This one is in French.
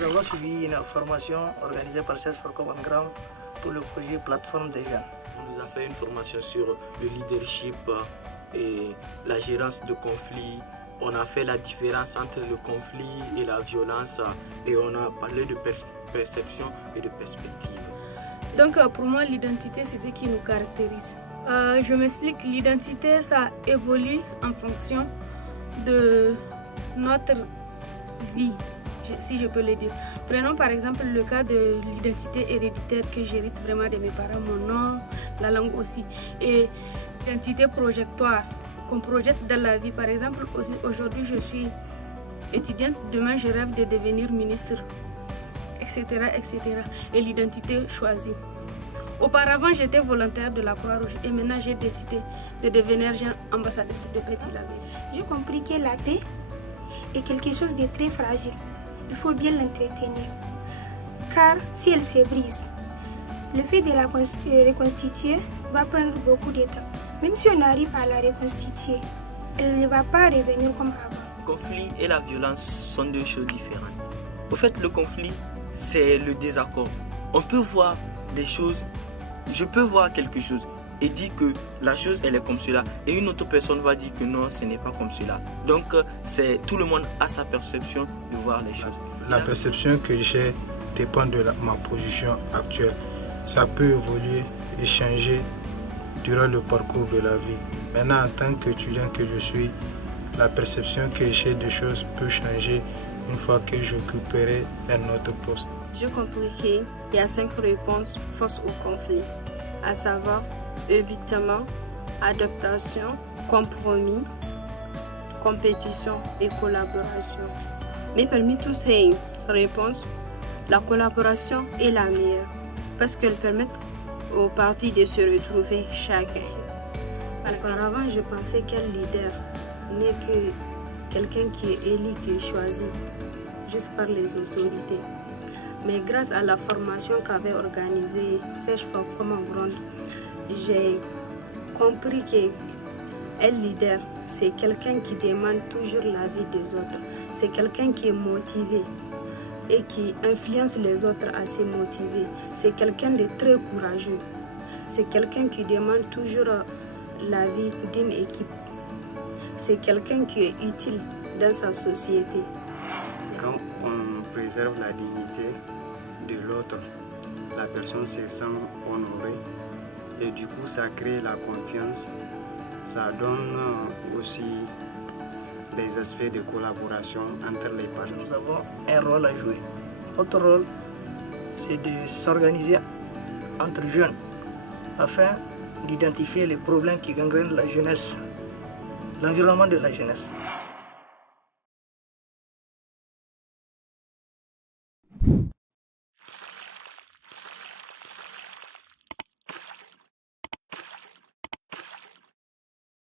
Nous avons suivi une formation organisée par CES for Common Ground pour le projet Plateforme des jeunes. On nous a fait une formation sur le leadership et la gérance de conflits. On a fait la différence entre le conflit et la violence et on a parlé de perception et de perspective. Donc pour moi, l'identité, c'est ce qui nous caractérise. Je m'explique, l'identité, ça évolue en fonction de notre vie, si je peux le dire. Prenons par exemple le cas de l'identité héréditaire que j'hérite vraiment de mes parents, mon nom, la langue aussi. Et l'identité projectoire qu'on projette dans la vie. Par exemple, aujourd'hui je suis étudiante, demain je rêve de devenir ministre, etc. etc. Et l'identité choisie. Auparavant, j'étais volontaire de la Croix-Rouge et maintenant j'ai décidé de devenir ambassadrice de Petit Labé. J'ai compris que la paix est quelque chose de très fragile. Il faut bien l'entretenir. Car si elle se brise, le fait de la reconstituer va prendre beaucoup de temps. Même si on arrive à la reconstituer, elle ne va pas revenir comme avant. Le conflit et la violence sont deux choses différentes. Au fait, le conflit, c'est le désaccord. On peut voir des choses, je peux voir quelque chose et dire que la chose elle est comme cela et une autre personne va dire que non, ce n'est pas comme cela. Donc tout le monde a sa perception de voir les choses. La perception que j'ai dépend de ma position actuelle. Ça peut évoluer et changer durant le parcours de la vie. Maintenant, en tant qu'étudiant que je suis, la perception que j'ai des choses peut changer une fois que j'occuperai un autre poste. J'ai compris qu'il y a 5 réponses face au conflit, à savoir évitement, adaptation, compromis, compétition et collaboration. Mais parmi toutes ces réponses, la collaboration est la meilleure parce qu'elle permet aux parties de se retrouver chacun. Auparavant, je pensais qu'un leader n'est que quelqu'un qui est élu, qui est choisi juste par les autorités. Mais grâce à la formation qu'avait organisée CES for Common Ground, j'ai compris qu'un leader, c'est quelqu'un qui demande toujours la vie des autres. C'est quelqu'un qui est motivé et qui influence les autres à se motiver. C'est quelqu'un de très courageux. C'est quelqu'un qui demande toujours la vie d'une équipe. C'est quelqu'un qui est utile dans sa société. Quand on préserve la dignité de l'autre, la personne se sent honorée et du coup ça crée la confiance. Ça donne aussi des aspects de collaboration entre les parties. Nous avons un rôle à jouer. Notre rôle, c'est de s'organiser entre jeunes afin d'identifier les problèmes qui gangrènent la jeunesse, l'environnement de la jeunesse.